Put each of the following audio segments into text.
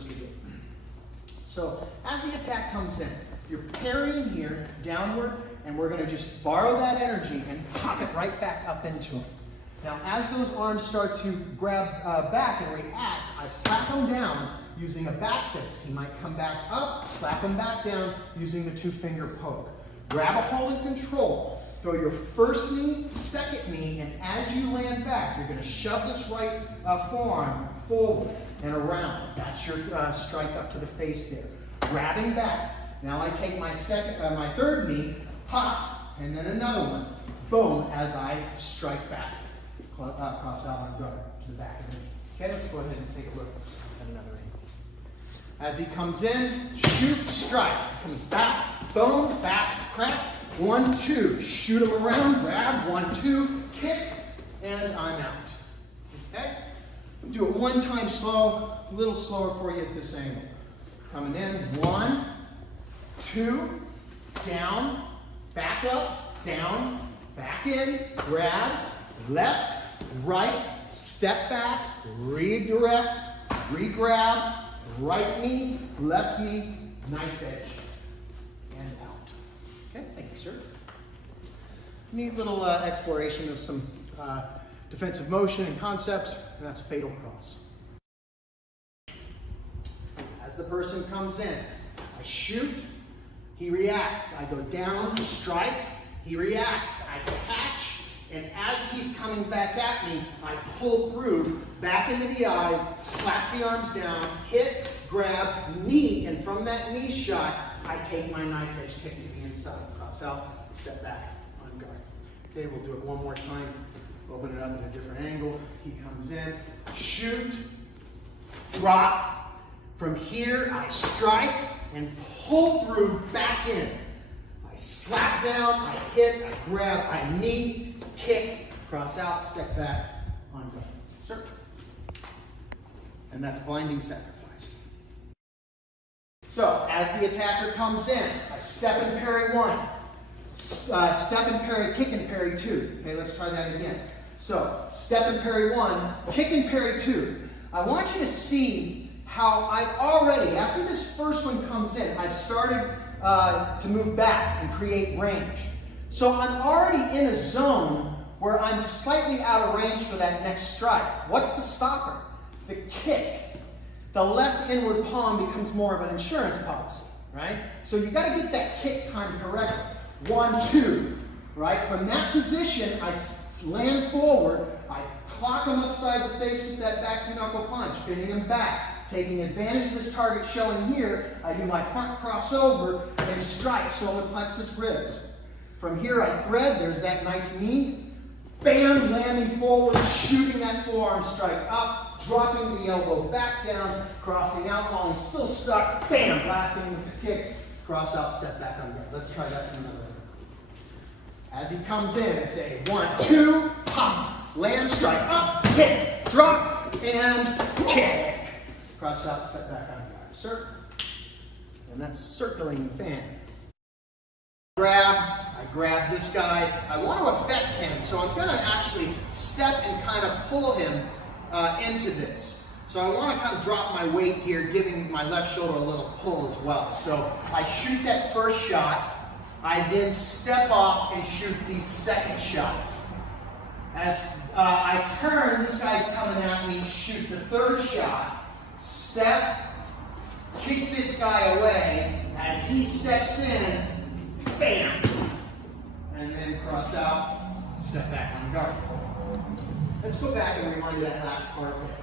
Mr. D. So as the attack comes in, you're parrying here, downward, and we're going to just borrow that energy and pop it right back up into him. Now, as those arms start to grab back and react, I slap him down using a back fist. He might come back up, slap him back down using the 2-finger poke. Grab a hold and control. Throw your first knee, second knee, and as you land back, you're going to shove this right forearm forward and around. That's your strike up to the face there. Grabbing back. Now I take my third knee, pop, and then another one. Boom, as I strike back. Cross out on guard to the back of the knee. Okay, let's go ahead and take a look at another angle. As he comes in, shoot, strike. Comes back, boom, back, crack. 1, 2. Shoot him around, grab, 1, 2, kick, and I'm out. Okay? Do it one time slow, a little slower for you at this angle. Coming in, 1, 2, down, back up, down, back in, grab, left, right, step back, redirect, re-grab, right knee, left knee, knife edge, and out. Okay, thank you, sir. Neat little exploration of some defensive motion and concepts, and that's a fatal cross. As the person comes in, I shoot, he reacts. I go down, strike, he reacts. I catch, and as he's coming back at me, I pull through, back into the eyes, slap the arms down, hit, grab, knee, and from that knee shot, I take my knife edge kick to the inside. Cross out, step back, on guard. Okay, we'll do it one more time. Open it up at a different angle. He comes in, shoot, drop. From here, I strike and pull through back in. I slap down, I hit, I grab, I knee, kick, cross out, step back, on guard. Sir. And that's blinding sacrifice. So, as the attacker comes in, I step and parry 1. Step and parry, kick and parry 2. Okay, let's try that again. So, step and parry 1, kick and parry 2. I want you to see how I already, after this first one comes in, I've started to move back and create range. So I'm already in a zone where I'm slightly out of range for that next strike. What's the stopper? The kick. The left inward palm becomes more of an insurance policy, right? So you got to get that kick timed correctly. 1, 2, right? From that position, I land forward, I clock him upside the face with that back 2-knuckle punch, pinning him back. Taking advantage of this target showing here, I do my front crossover and strike solar plexus ribs. From here I thread, there's that nice knee. Bam, landing forward, shooting that forearm strike up, dropping the elbow back down, crossing out while he's still stuck. Bam, blasting with the kick, cross out, step back on guard. Let's try that from another angle. As he comes in, it's a 1, 2, pop, land, strike, up, hit, drop, and kick. Cross out, step back on guard. Sir. And that's circling the fan. I grab this guy. I want to affect him, so I'm going to actually step and kind of pull him into this. So I want to kind of drop my weight here, giving my left shoulder a little pull as well. So I shoot that first shot. I then step off and shoot the second shot. As I turn, this guy's coming at me, shoot the third shot. Step, kick this guy away. As he steps in, bam! And then cross out, step back on guard. Let's go back and rewind to that last part there.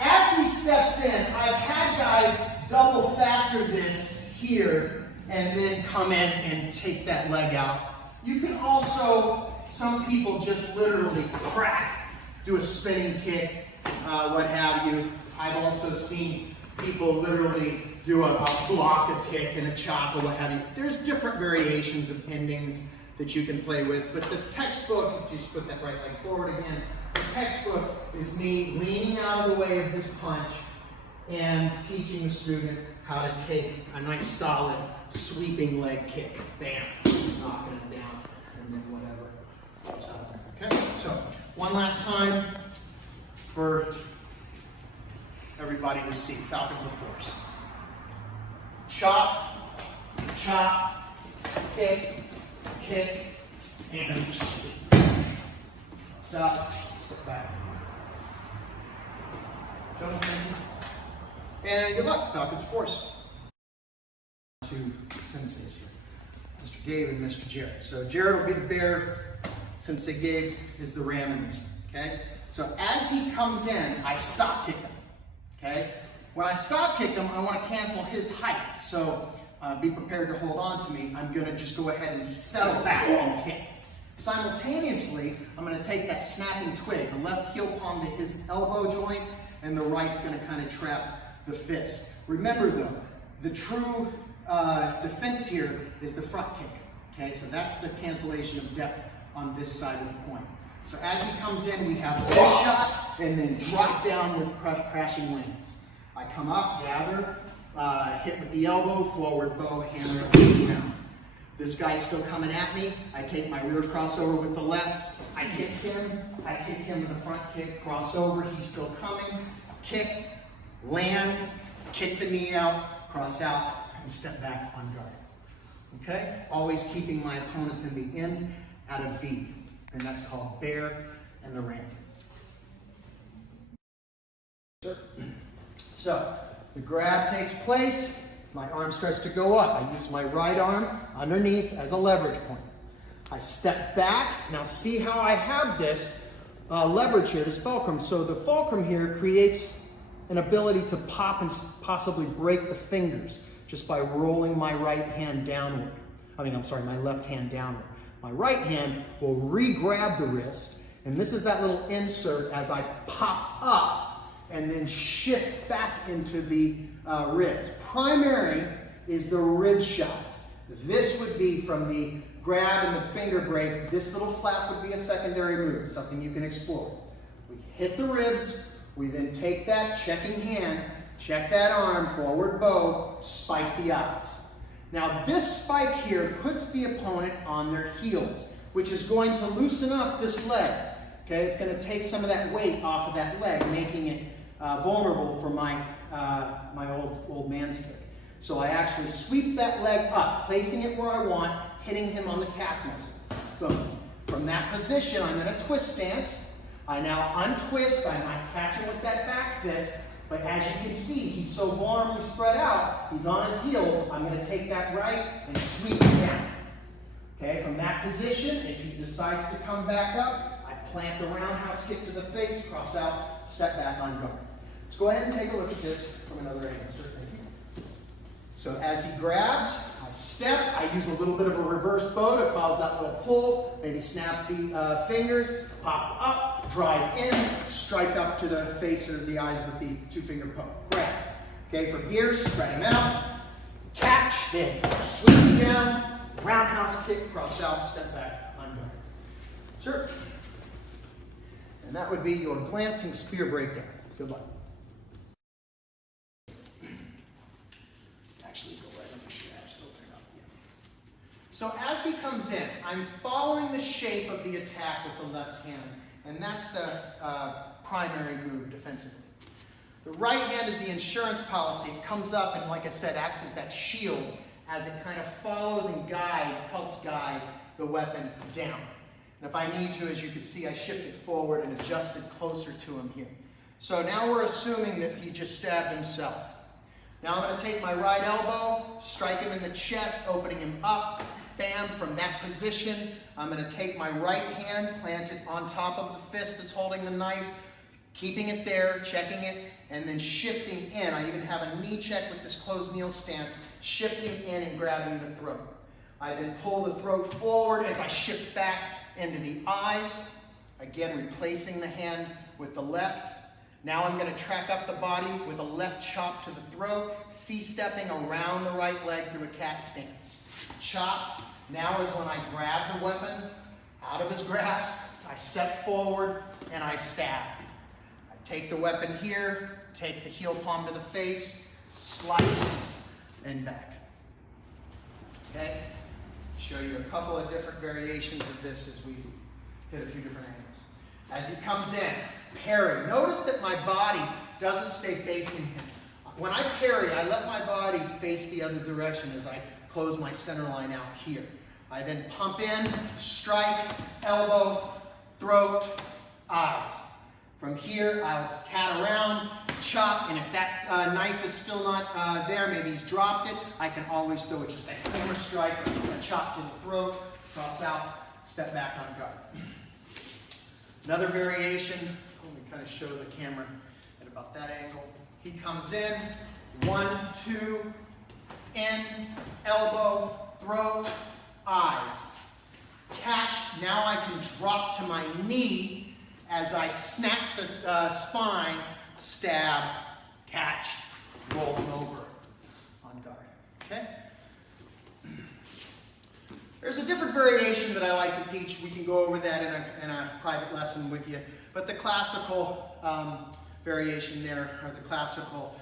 As he steps in, I've had guys double factor this here and then come in and take that leg out. You can also, some people just literally crack, do a spinning kick, what have you. I've also seen people literally do a block, a kick, and a chop, or what have you. There's different variations of endings that you can play with, but the textbook, if you just put that right leg forward again, the textbook is me leaning out of the way of this punch and teaching the student how to take a nice solid sweeping leg kick. Bam, knocking it down, and then whatever. So, okay, so one last time for everybody to see. Falcons of Force. Chop, chop, kick, kick, and sweep. Stop, step back. And good luck, Falcons of Force. Two senseis here, Mr. Gabe and Mr. Jared. So Jared will be the bear, Sensei Gabe is the ram in this one, okay? So as he comes in, I stop kick him, okay? When I stop kick him, I want to cancel his height. So be prepared to hold on to me. I'm going to just go ahead and settle back and kick. Simultaneously, I'm going to take that snapping twig, the left heel palm to his elbow joint, and the right's going to kind of trap the fist. Remember though, the true defense here is the front kick, okay? So that's the cancellation of depth on this side of the point. So as he comes in, we have this shot, and then drop down with crashing wings. I come up, gather, hit with the elbow, forward bow, hammer it down. This guy's still coming at me. I take my rear crossover with the left. I kick him with the front kick, crossover, he's still coming. Kick, land, kick the knee out, cross out, and step back on guard. Okay? Always keeping my opponents in the in at a V. And that's called bear and the ram. So the grab takes place. My arm starts to go up. I use my right arm underneath as a leverage point. I step back. Now see how I have this leverage here, this fulcrum. So the fulcrum here creates an ability to pop and possibly break the fingers just by rolling my right hand downward. My left hand downward. My right hand will re-grab the wrist, and this is that little insert as I pop up and then shift back into the ribs. Primary is the rib shot. This would be from the grab and the finger break. This little flap would be a secondary move, something you can explore. We hit the ribs, we then take that checking hand, check that arm, forward bow, spike the eyes. Now this spike here puts the opponent on their heels, which is going to loosen up this leg. Okay, it's going to take some of that weight off of that leg, making it vulnerable for my old man's kick. So I actually sweep that leg up, placing it where I want, hitting him on the calf muscle. Boom. From that position, I'm in a twist stance. I now untwist. I might catch him with that back fist. But as you can see, he's so vulnerably spread out, he's on his heels. I'm going to take that right and sweep him down. Okay, from that position, if he decides to come back up, I plant the roundhouse kick to the face, cross out, step back on guard. Let's go ahead and take a look at this from another angle, sir. Thank you. So as he grabs, I step. I use a little bit of a reverse bow to cause that little pull. Maybe snap the fingers, pop up, drive in, strike up to the face or the eyes with the two-finger poke. Grab. Okay, from here, spread him out, catch, then sweep him down, roundhouse kick, cross out, step back, on guard. Sir. And that would be your glancing spear breakdown. Good luck. Actually, go right on the shaft, open it up. Yeah. So as he comes in, I'm following the shape of the attack with the left hand, and that's the primary move defensively. The right hand is the insurance policy. It comes up and, like I said, acts as that shield as it kind of follows and guides, helps guide the weapon down. And if I need to, as you can see, I shift it forward and adjust it closer to him here. So now we're assuming that he just stabbed himself. Now I'm going to take my right elbow, strike him in the chest, opening him up. Bam, from that position, I'm going to take my right hand, plant it on top of the fist that's holding the knife, keeping it there, checking it, and then shifting in. I even have a knee check with this closed kneel stance, shifting in and grabbing the throat. I then pull the throat forward as I shift back into the eyes, again replacing the hand with the left. Now I'm going to track up the body with a left chop to the throat, C-stepping around the right leg through a cat stance. Chop. Now is when I grab the weapon out of his grasp, I step forward, and I stab. I take the weapon here, take the heel palm to the face, slice, and back. Okay? Show you a couple of different variations of this as we hit a few different angles. As he comes in, parry. Notice that my body doesn't stay facing him. When I parry, I let my body face the other direction as I close my center line out here. I then pump in, strike, elbow, throat, eyes. From here, I'll cat around, chop, and if that knife is still not there, maybe he's dropped it, I can always throw it. Just a hammer strike, a chop to the throat, cross out, step back on guard. Another variation, let me kind of show the camera at about that angle. He comes in, 1, 2, in, elbow, throat, eyes. Catch, now I can drop to my knee as I snap the spine, stab, catch, roll him over on guard. Okay? There's a different variation that I like to teach. We can go over that in a private lesson with you. But the classical variation there, or the classical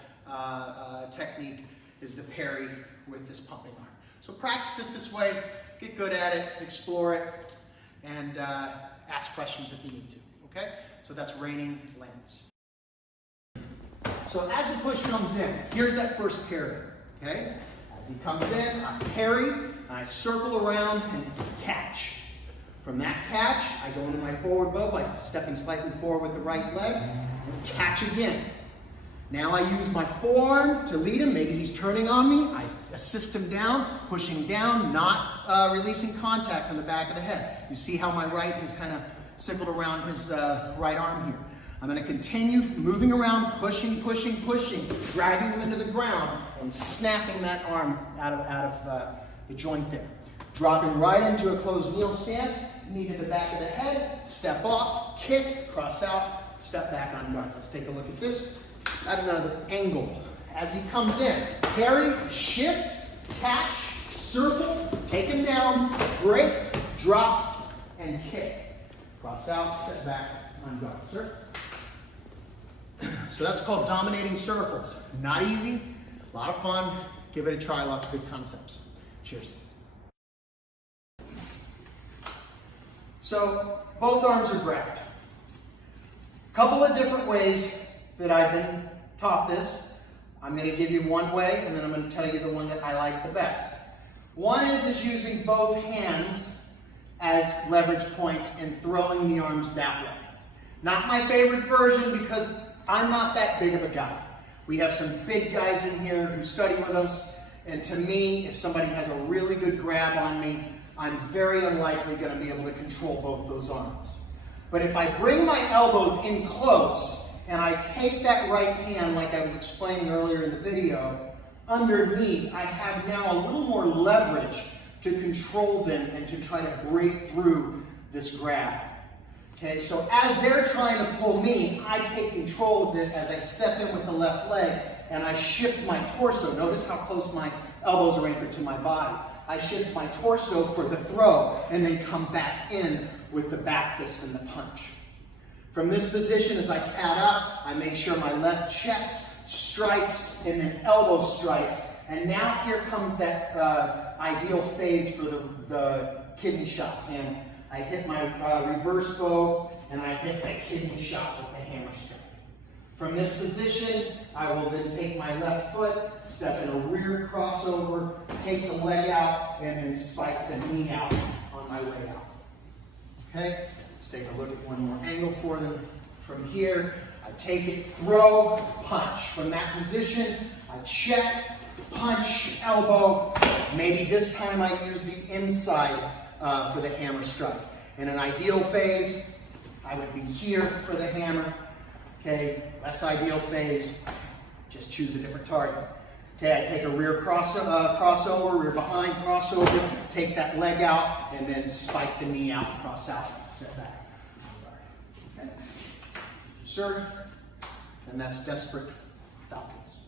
technique, is the parry with this pumping arm. So practice it this way, get good at it, explore it, and ask questions if you need to. Okay? So that's reigning lance. So as the push comes in, here's that first parry. Okay? As he comes in, I parry, and I circle around and catch. From that catch, I go into my forward bow by stepping slightly forward with the right leg, and catch again. Now I use my forearm to lead him. Maybe he's turning on me. I assist him down, pushing down, not releasing contact from the back of the head. You see how my right is kind of circled around his right arm here. I'm going to continue moving around, pushing, pushing, pushing, dragging him into the ground, and snapping that arm out of the joint there. Dropping right into a closed kneel stance, knee to the back of the head, step off, kick, cross out, step back on guard. Let's take a look at this at another angle. As he comes in, parry, shift, catch, circle, take him down, break, drop, and kick. Cross out, step back on guard, sir. So that's called dominating circles. Not easy, a lot of fun. Give it a try, lots of good concepts. Cheers. So both arms are grabbed. Couple of different ways that I've been taught this. I'm going to give you one way, and then I'm going to tell you the one that I like the best. One is using both hands as leverage points and throwing the arms that way. Not my favorite version because I'm not that big of a guy. We have some big guys in here who study with us, and to me, if somebody has a really good grab on me, I'm very unlikely going to be able to control both those arms. But if I bring my elbows in close and I take that right hand, like I was explaining earlier in the video, underneath, I have now a little more leverage to control them and to try to break through this grab. Okay, so as they're trying to pull me, I take control of it as I step in with the left leg and I shift my torso. Notice how close my elbows are anchored to my body. I shift my torso for the throw and then come back in with the back fist and the punch. From this position, as I cat up, I make sure my left checks, strikes, and then elbow strikes. And now here comes that ideal phase for the kidney shot hand. I hit my reverse bow, and I hit that kidney shot with the hammer strike. From this position, I will then take my left foot, step in a rear crossover, take the leg out, and then spike the knee out on my way out. Okay? Let's take a look at one more angle for them. From here, I take it, throw, punch. From that position, I check, punch, elbow. Maybe this time I use the inside for the hammer strike. In an ideal phase, I would be here for the hammer. Okay, less ideal phase, just choose a different target. Okay, I take a rear crossover, rear behind crossover, take that leg out, and then spike the knee out, cross out, step back. Okay, sir, and that's Desperate Falcons.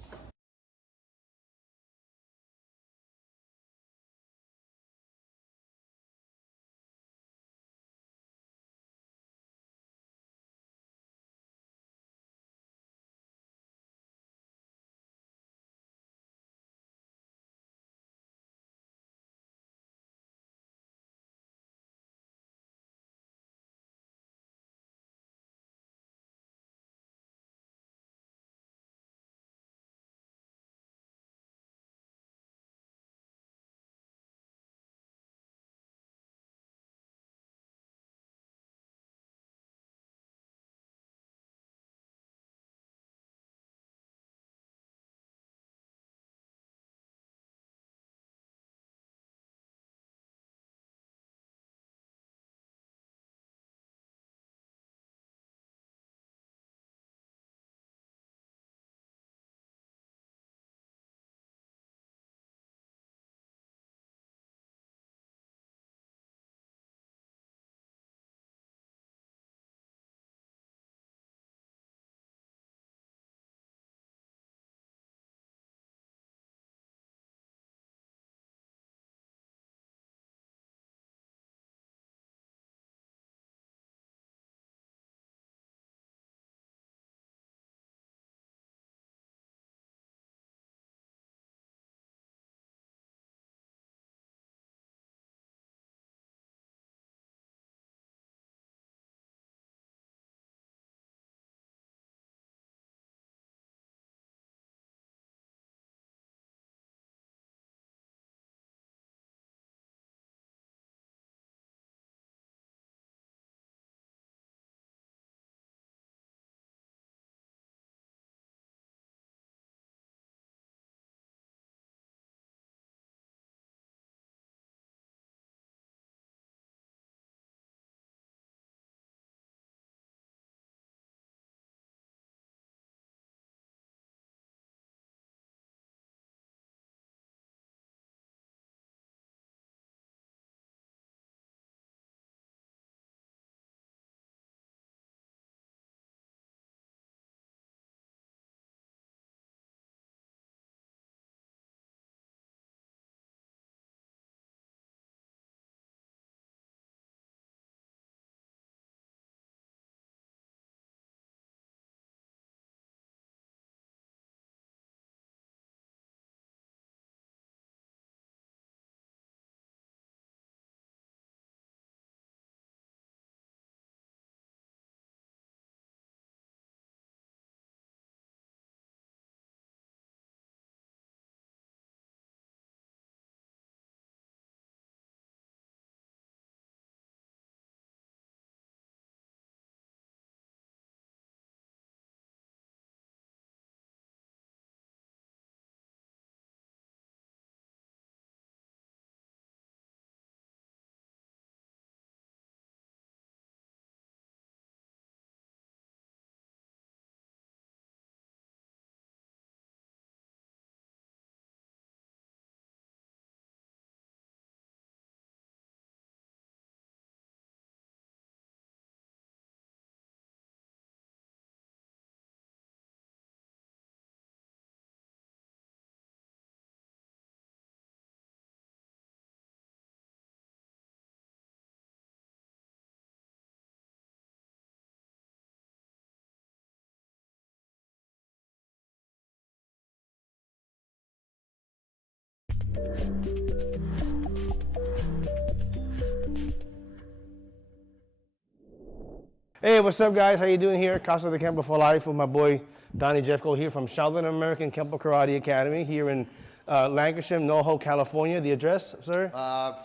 Hey, what's up, guys? How you doing here? Casa de Kempo for Life with my boy Donnie Jeffco here from Southern American Kempo Karate Academy here in Lancashire, NoHo, California. The address, sir?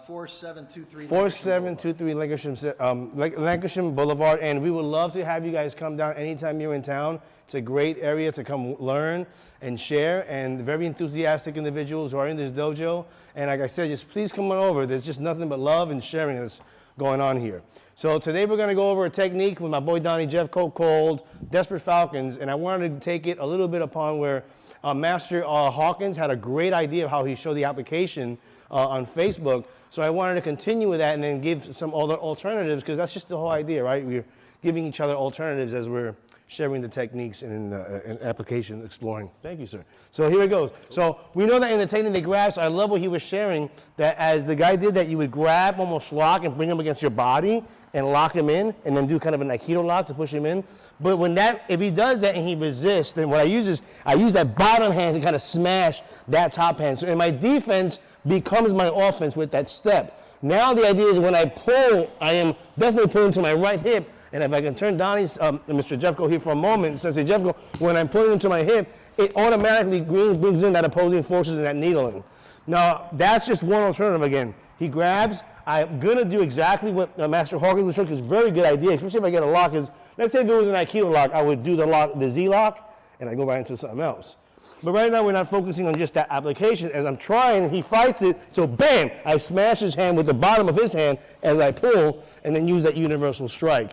4723. 4723 Lancashire Boulevard. And we would love to have you guys come down anytime you're in town. It's a great area to come learn and share, and very enthusiastic individuals who are in this dojo. And like I said, just please come on over. There's just nothing but love and sharing that's going on here. So today we're going to go over a technique with my boy Donnie Jeffco called Desperate Falcons, and I wanted to take it a little bit upon where Master Hawkins had a great idea of how he showed the application on Facebook. So I wanted to continue with that and then give some other alternatives, because that's just the whole idea, right? We're giving each other alternatives as we're sharing the techniques and application exploring. Thank you, sir. So here it goes. So we know that in the technique they grab, so I love what he was sharing, that as the guy did that, you would grab, almost lock, and bring him against your body and lock him in, and then do kind of an Aikido lock to push him in. But when if he does that and he resists, then what I use is, I use that bottom hand to kind of smash that top hand. So in my defense becomes my offense with that step. Now the idea is when I pull, I am definitely pulling to my right hip. And if I can turn Donnie's, Mr. Jeffco here for a moment, and say, Jeffco, when I'm pulling into my hip, it automatically brings in that opposing forces and that needling. Now, that's just one alternative again. He grabs. I'm going to do exactly what Master Hawkins was showing. It's a very good idea, especially if I get a lock. Let's say if it was an Aikido lock, I would do the Z lock, and I go right into something else. But right now, we're not focusing on just that application. As I'm trying, he fights it, so bam, I smash his hand with the bottom of his hand as I pull, and then use that universal strike.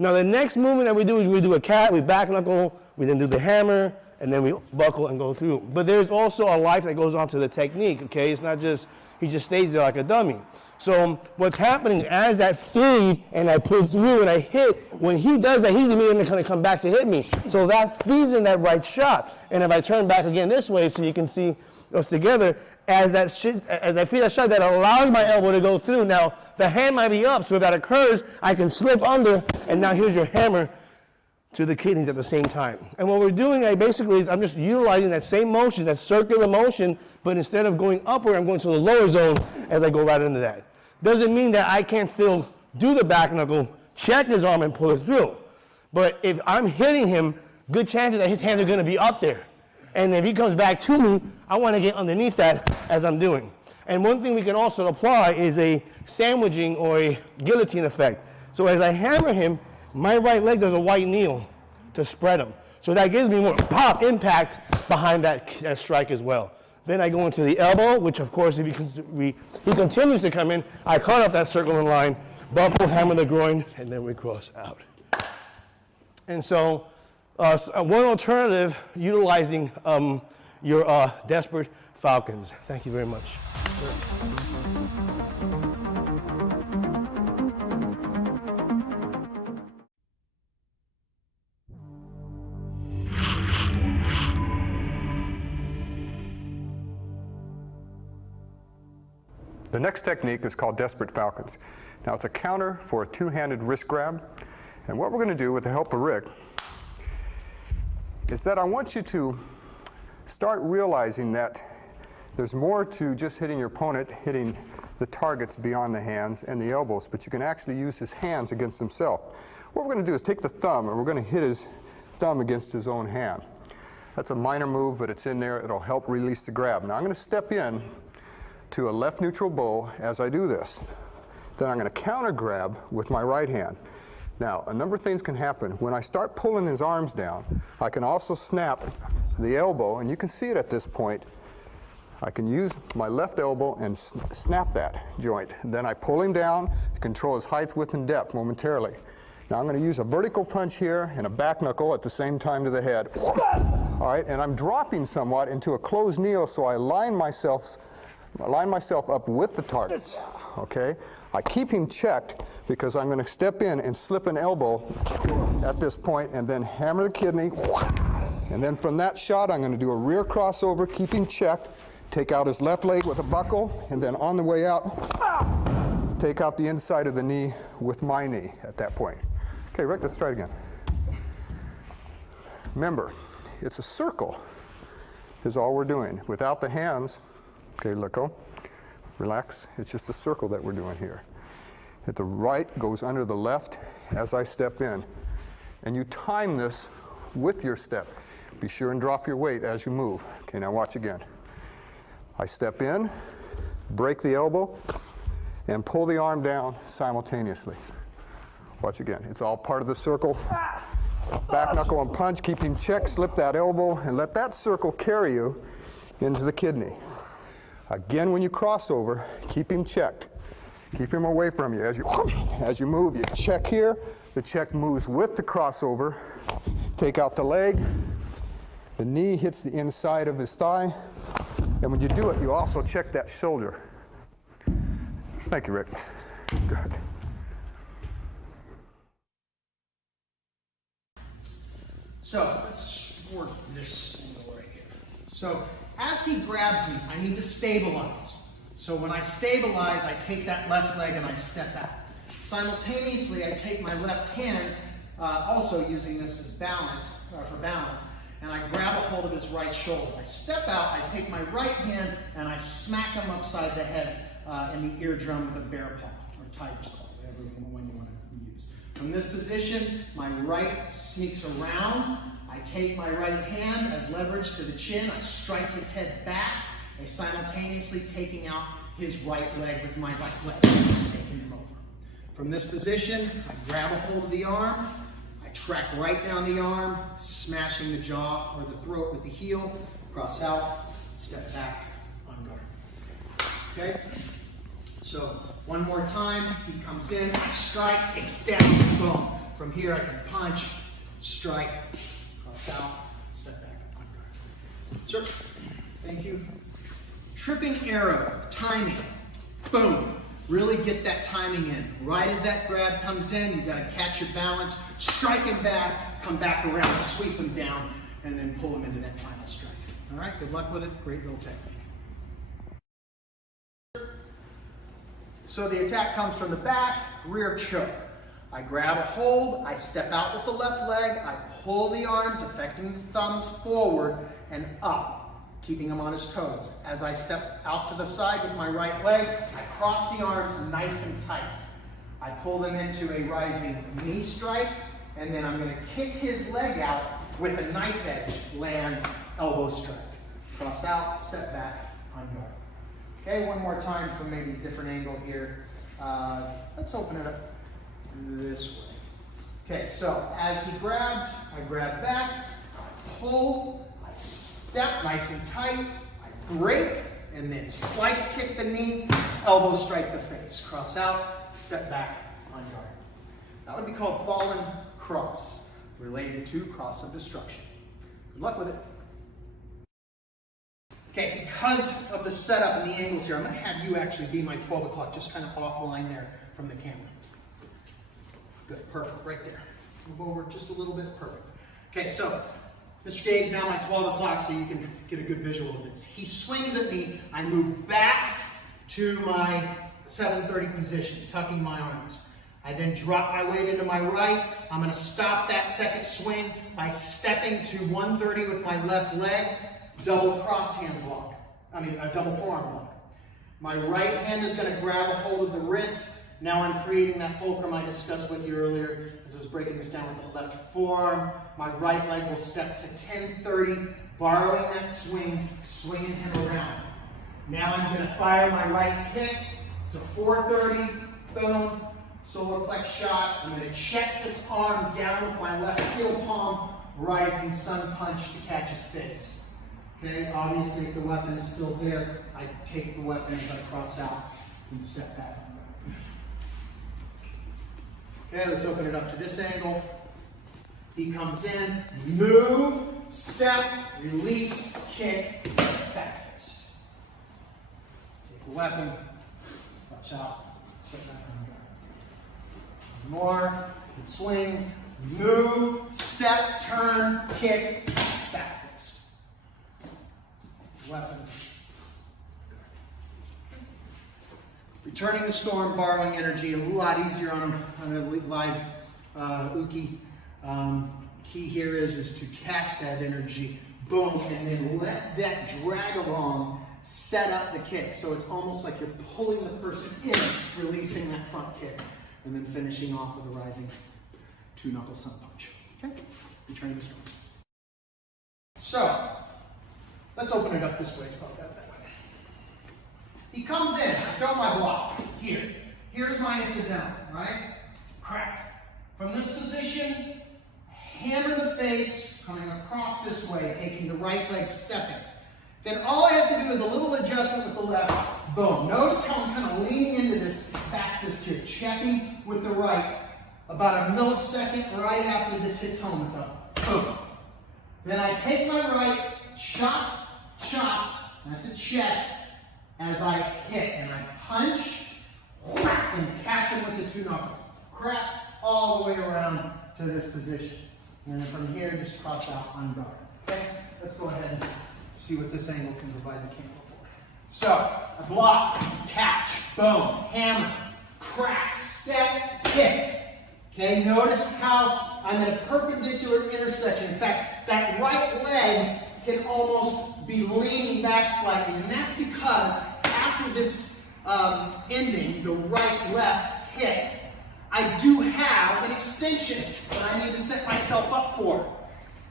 Now the next movement that we do is we do a cat, we back knuckle, we then do the hammer, and then we buckle and go through. But there's also a life that goes on to the technique, okay? It's not just, he just stays there like a dummy. So what's happening as that feed and I pull through and I hit, when he does that, he's immediately going to come back to hit me. So that feeds in that right shot. And if I turn back again this way so you can see us together, as I feed that shot, that allows my elbow to go through. Now, the hand might be up, so if that occurs, I can slip under, and now here's your hammer to the kidneys at the same time. And what we're doing basically is I'm just utilizing that same motion, that circular motion, but instead of going upward, I'm going to the lower zone as I go right into that. Doesn't mean that I can't still do the back knuckle, check his arm, and pull it through. But if I'm hitting him, good chances that his hands are going to be up there. And if he comes back to me, I want to get underneath that as I'm doing. And one thing we can also apply is a sandwiching or a guillotine effect. So as I hammer him, my right leg does a white kneel to spread him. So that gives me more pop impact behind that strike as well. Then I go into the elbow, which of course if he continues to come in, I cut off that circle in line, buckle, hammer the groin, and then we cross out. And so one alternative, utilizing your Desperate Falcons. Thank you very much. The next technique is called Desperate Falcons. Now it's a counter for a two-handed wrist grab. And what we're going to do with the help of Rick is that I want you to start realizing that there's more to just hitting your opponent, hitting the targets beyond the hands and the elbows, but you can actually use his hands against himself. What we're going to do is take the thumb and we're going to hit his thumb against his own hand. That's a minor move, but it's in there. It'll help release the grab. Now I'm going to step in to a left neutral bow as I do this. Then I'm going to counter grab with my right hand. Now, a number of things can happen. When I start pulling his arms down, I can also snap the elbow, and you can see it at this point. I can use my left elbow and snap that joint. Then I pull him down, control his height, width, and depth momentarily. Now I'm going to use a vertical punch here and a back knuckle at the same time to the head. All right, and I'm dropping somewhat into a closed kneel, so I line myself up with the targets, okay? I keep him checked because I'm going to step in and slip an elbow at this point and then hammer the kidney. And then from that shot, I'm going to do a rear crossover, keep him checked, take out his left leg with a buckle, and then on the way out, take out the inside of the knee with my knee at that point. Okay, Rick, let's try it again. Remember, it's a circle is all we're doing. Without the hands, Okay, let go. Relax. It's just a circle that we're doing here. At the right goes under the left as I step in. And you time this with your step. Be sure and drop your weight as you move. Okay, now watch again. I step in, break the elbow, and pull the arm down simultaneously. Watch again. It's all part of the circle. Back knuckle and punch, keep him checked, slip that elbow, and let that circle carry you into the kidney. Again, when you cross over, keep him checked. Keep him away from you. As you move, you check here. The check moves with the crossover. Take out the leg. The knee hits the inside of his thigh. And when you do it, you also check that shoulder. Thank you, Rick. Good. So let's work this angle right here. So as he grabs me, I need to stabilize. So when I stabilize, I take that left leg and I step out. Simultaneously, I take my left hand, also using this as balance, for balance, and I grab a hold of his right shoulder. I step out, I take my right hand, and I smack him upside the head in the eardrum with a bear paw, or tiger's claw, whatever one you want to use. From this position, my right sneaks around. I take my right hand as leverage to the chin. I strike his head back, and simultaneously taking out his right leg with my right leg, taking him over. From this position, I grab a hold of the arm. I track right down the arm, smashing the jaw or the throat with the heel, cross out, step back, on guard. Okay? So, one more time, he comes in, I strike, take it down, boom. From here I can punch, strike, cross out, step back, on guard. Sir, thank you. Tripping arrow, timing, boom. Really get that timing in. Right as that grab comes in, you gotta catch your balance, strike him back, come back around, sweep him down, and then pull him into that final strike. All right, good luck with it. Great little technique. So the attack comes from the back, rear choke. I grab a hold, I step out with the left leg, I pull the arms, affecting the thumbs forward and up, keeping him on his toes. As I step out to the side with my right leg, I cross the arms nice and tight. I pull them into a rising knee strike, and then I'm gonna kick his leg out with a knife edge, land, elbow strike. Cross out, step back, on guard. Okay, one more time from maybe a different angle here. Let's open it up this way. Okay, so as he grabs, I grab back, I pull, I step nice and tight, I break, and then slice kick the knee, elbow strike the face. Cross out, step back, on guard. That would be called fallen cross, related to cross of destruction. Good luck with it. Okay, because of the setup and the angles here, I'm going to have you actually be my 12 o'clock, just kind of offline there from the camera. Good, perfect, right there. Move over just a little bit, perfect. Okay, so Mr. Dave's now my 12 o'clock, so you can get a good visual of this. He swings at me, I move back to my 7:30 position, tucking my arms. I then drop my weight into my right. I'm going to stop that second swing by stepping to 130 with my left leg, double cross hand block. A double forearm block. My right hand is going to grab a hold of the wrist. Now I'm creating that fulcrum I discussed with you earlier as I was breaking this down with the left forearm. My right leg will step to 1030, borrowing that swing, swinging him around. Now I'm going to fire my right kick to 430, boom, solar plex shot. I'm going to check this arm down with my left heel palm, rising sun punch to catch his face. Okay, obviously if the weapon is still there, I take the weapon as I cross out and step back. Okay, let's open it up to this angle. He comes in, move, step, release, kick, back fist. Take the weapon, cross out, step back on guard. More, it swings, move, step, turn, kick, back fist. Weapon. Returning the storm, borrowing energy, a lot easier on a live uke. Key here is to catch that energy, boom, and then let that drag along set up the kick. So it's almost like you're pulling the person in, releasing that front kick, and then finishing off with a rising two-knuckle sun punch. Okay? Returning this way. So, let's open it up this way. It's about that way. He comes in. I throw my block. Here. Here's my incidental, right? Crack. From this position, hammer the face, coming across this way, taking the right leg, stepping. Then all I have to do is a little adjustment with the left. Boom. Notice how I'm kind of leaning into this back fist here, checking with the right. About a millisecond right after this hits home, it's up. Boom. Then I take my right, chop, chop, that's a check, as I hit, and I punch, whack, and catch him with the two knuckles. Crack all the way around to this position. And then from here, just cross out on guard. Okay, let's go ahead and see what this angle can provide the camera for. So, I block, catch, boom, hammer, crack, step, hit. Okay, notice how I'm at a perpendicular intersection. In fact, that right leg can almost be leaning back slightly, and that's because after this ending, the right-left hit, I do have an extension that I need to set myself up for.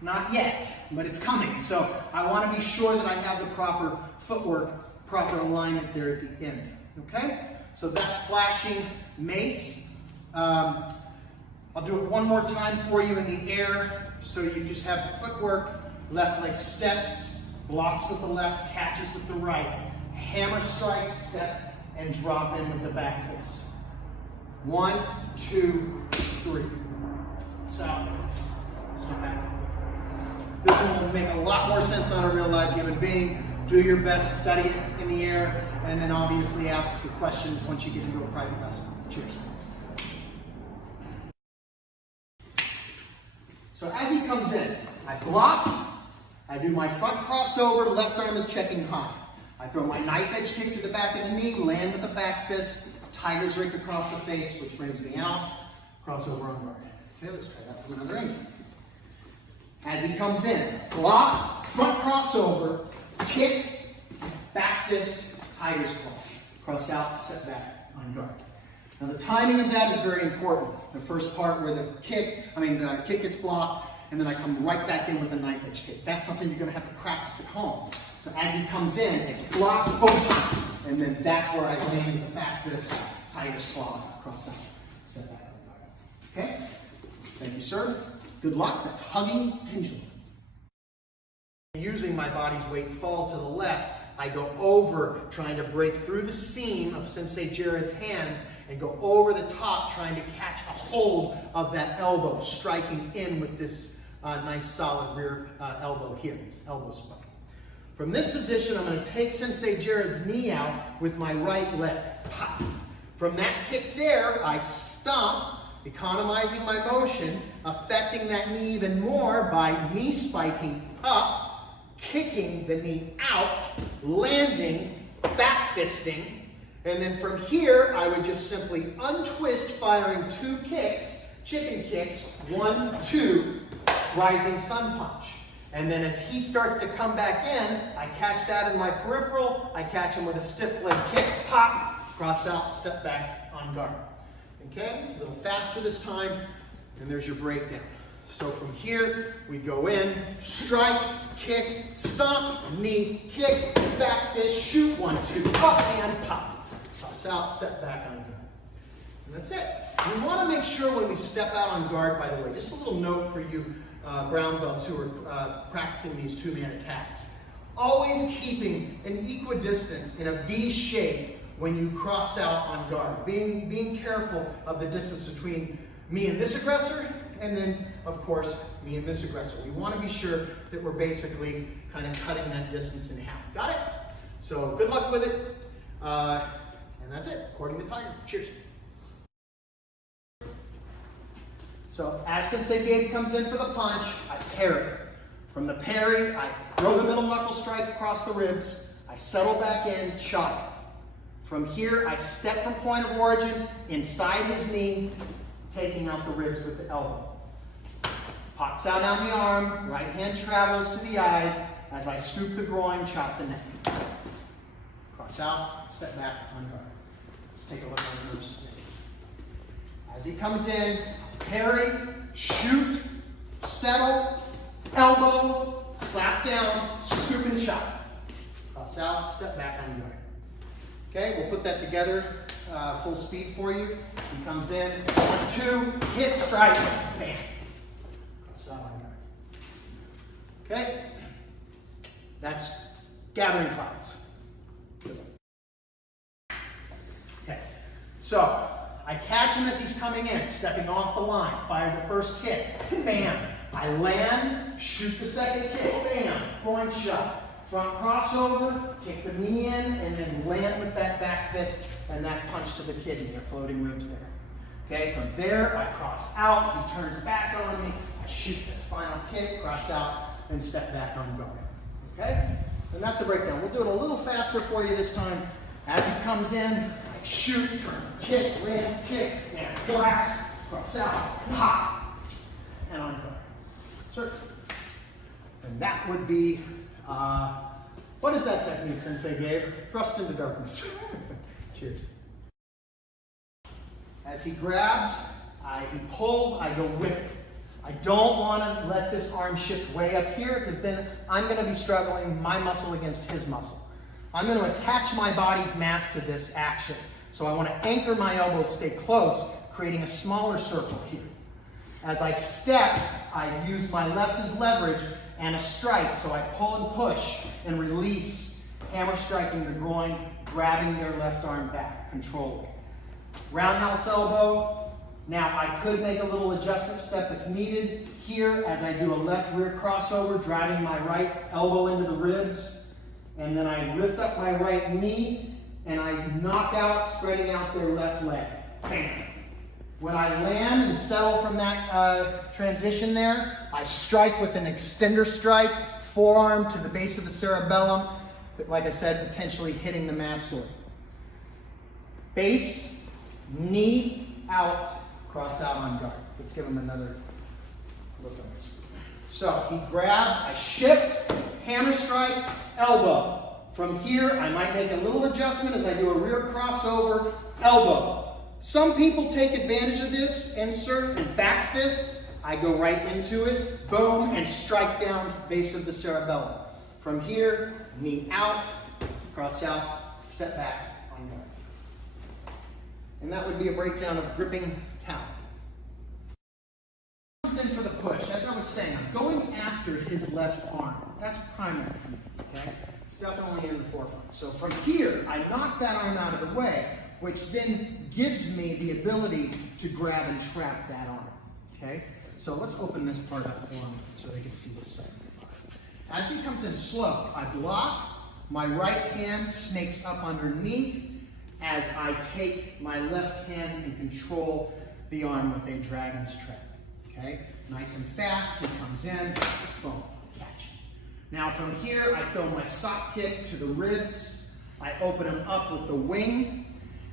Not yet, but it's coming. So I want to be sure that I have the proper footwork, proper alignment there at the end. Okay? So that's flashing mace. I'll do it one more time for you in the air, so you just have the footwork, left leg steps, blocks with the left, catches with the right, hammer strikes, step, and drop in with the back fist. 1, 2, 3. So, step back. This one will make a lot more sense on a real live human being. Do your best, study it in the air, and then obviously ask your questions once you get into a private lesson. Cheers. So as he comes in, I block, I do my front crossover, left arm is checking high. I throw my knife edge kick to the back of the knee, land with the back fist, tiger's rake across the face, which brings me out, crossover on guard. Okay, let's try that from another angle. As he comes in, block, front crossover, kick, back fist, tiger's claw. Cross out, step back on guard. Now the timing of that is very important. The first part where the kick gets blocked, and then I come right back in with a knife edge kick. That's something you're going to have to practice at home. So as he comes in, it's block, boom, and then that's where I land with the back fist, tiger's claw, cross out, step back on guard. Okay? Thank you, sir. Good luck. That's hugging pendulum. Using my body's weight fall to the left, I go over, trying to break through the seam of Sensei Jared's hands and go over the top, trying to catch a hold of that elbow, striking in with this nice solid rear elbow here, this elbow spike. From this position, I'm going to take Sensei Jared's knee out with my right leg. Pop. From that kick there, I stomp, economizing my motion, affecting that knee even more by knee spiking up, kicking the knee out, landing, back fisting, and then from here, I would just simply untwist, firing 2 kicks, chicken kicks, 1, 2, rising sun punch. And then as he starts to come back in, I catch that in my peripheral, I catch him with a stiff leg kick, pop, cross out, step back on guard. Okay, a little faster this time, and there's your breakdown. So from here, we go in, strike, kick, stomp, knee, kick, back fist, shoot, 1, 2, up and pop. Toss out, step back on guard. And that's it. We want to make sure when we step out on guard, by the way, just a little note for you brown belts who are practicing these two-man attacks. Always keeping an equidistance in a V shape when you cross out on guard. Being careful of the distance between me and this aggressor, and then, of course, me and this aggressor. We want to be sure that we're basically kind of cutting that distance in half. Got it? So good luck with it. And that's it, according to Tiger. Cheers. So as Sensei Gabe comes in for the punch, I parry. From the parry, I throw the middle knuckle strike across the ribs. I settle back in, chop. From here, I step from point of origin, inside his knee, taking out the ribs with the elbow. Pops out on the arm, right hand travels to the eyes. As I scoop the groin, chop the neck. Cross out, step back, on guard. Let's take a look at the moves. As he comes in, parry, shoot, settle, elbow, slap down, scoop and chop. Cross out, step back, on guard. Okay, we'll put that together full speed for you. He comes in, 1, 2, hit, strike, bam. Cross out, on guard. Okay, that's gathering clouds. Okay, so I catch him as he's coming in, stepping off the line, fire the first kick, bam. I land, shoot the second kick, bam, groin shot. Front crossover, kick the knee in, and then land with that back fist and that punch to the kidney, or floating ribs there. Okay, from there, I cross out, he turns back on me, I shoot this final kick, cross out, and step back on guard. Okay, and that's the breakdown. We'll do it a little faster for you this time. As he comes in, I shoot, turn, kick, land, kick, and blast, cross out, pop, and on guard. Sir. And that would be, what is that technique Sensei gave? Thrust into darkness. Cheers. As he grabs, he pulls, I go whip. I don't want to let this arm shift way up here because then I'm going to be struggling my muscle against his muscle. I'm going to attach my body's mass to this action. So I want to anchor my elbows, stay close, creating a smaller circle here. As I step, I use my left as leverage and a strike. So I pull and push and release, hammer striking the groin, grabbing their left arm back, controlling. Roundhouse elbow. Now I could make a little adjustment step if needed here as I do a left rear crossover, driving my right elbow into the ribs. And then I lift up my right knee and I knock out, spreading out their left leg. Bam. When I land and settle from that transition there, I strike with an extender strike, forearm to the base of the cerebellum, but like I said, potentially hitting the mastoid. Base, knee, out, cross out on guard. Let's give him another look on this. So he grabs, I shift, hammer strike, elbow. From here, I might make a little adjustment as I do a rear crossover, elbow. Some people take advantage of this, insert and back fist. I go right into it, boom, and strike down base of the cerebellum. From here, knee out, cross out, step back, on guard. And that would be a breakdown of gripping talent. Comes in for the push. As I was saying, I'm going after his left arm. That's primary for me, okay? It's definitely in the forefront. So from here, I knock that arm out of the way, which then gives me the ability to grab and trap that arm, okay? So let's open this part up for him so they can see this side. As he comes in slow, I block, my right hand snakes up underneath as I take my left hand and control the arm with a dragon's trap, okay? Nice and fast, he comes in, boom, catch. Now from here, I throw my stop kick to the ribs, I open him up with the wing,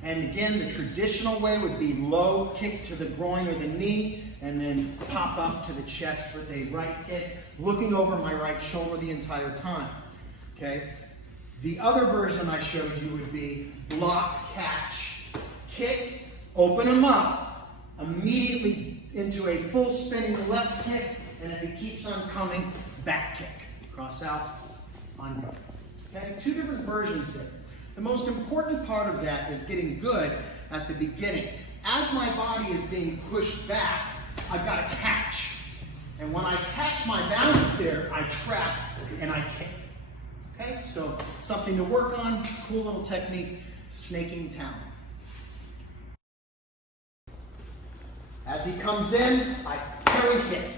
and again, the traditional way would be low kick to the groin or the knee, and then pop up to the chest for a right kick, looking over my right shoulder the entire time, okay? The other version I showed you would be block, catch, kick, open him up, immediately into a full spinning left kick, and if he keeps on coming, back kick. Cross out, on guard. Okay, two different versions there. The most important part of that is getting good at the beginning. As my body is being pushed back, I've got to catch. And when I catch my balance there, I trap and I kick. Okay, so something to work on, cool little technique, snaking talent. As he comes in, I parry hit.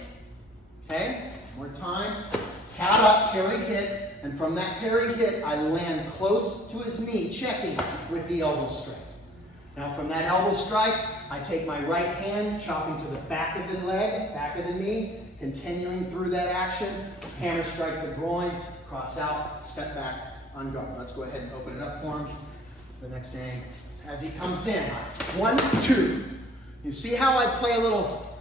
Okay, one more time. Cat up, parry hit, and from that parry hit, I land close to his knee, checking with the elbow strike. Now from that elbow strike, I take my right hand, chopping to the back of the leg, back of the knee, continuing through that action, hammer strike the groin, cross out, step back, on guard. Let's go ahead and open it up for him the next day. As he comes in, 1, 2. You see how I play a little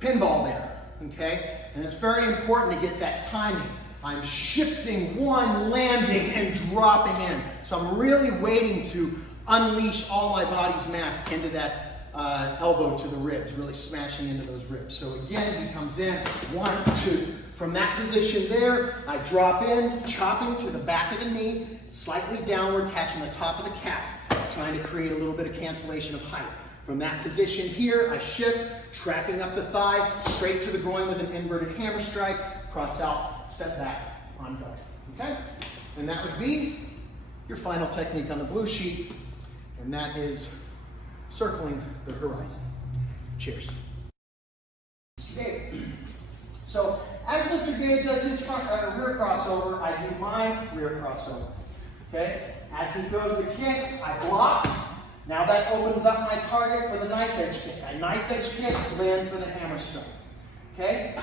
pinball there, okay? And it's very important to get that timing. I'm shifting one, landing, and dropping in. So I'm really waiting to unleash all my body's mass into that elbow to the ribs, really smashing into those ribs. So again, he comes in, 1, 2. From that position there, I drop in, chopping to the back of the knee, slightly downward, catching the top of the calf, trying to create a little bit of cancellation of height. From that position here, I shift, tracking up the thigh, straight to the groin with an inverted hammer strike, cross out, step back, on guard. Okay? And that would be your final technique on the blue sheet, and that is circling the horizon. Cheers. Mr. Gabe. So, as Mr. Gabe does his rear crossover, I do my rear crossover. Okay? As he throws the kick, I block. Now that opens up my target for the knife edge kick. I knife edge kick, land for the hammer strike. Okay?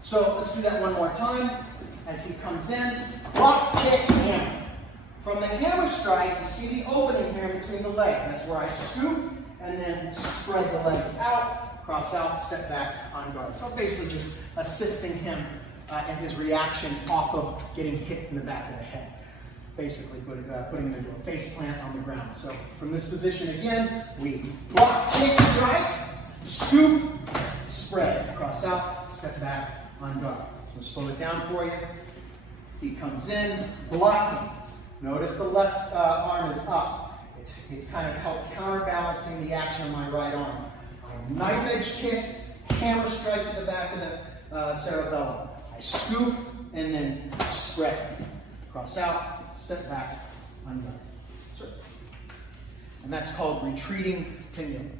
So let's do that one more time. As he comes in, block, kick, hammer. From the hammer strike, you see the opening here between the legs. That's where I scoop and then spread the legs out, cross out, step back, on guard. So basically just assisting him in his reaction off of getting hit in the back of the head. Basically putting him into a face plant on the ground. So from this position again, we block, kick, strike, scoop, spread, cross out, step back, on guard. We'll slow it down for you. He comes in, blocking. Notice the left arm is up. It's kind of help counterbalancing the action of my right arm. I knife edge kick, hammer strike to the back of the cerebellum. I scoop and then spread. Cross out, step back, on guard. And that's called retreating pinion.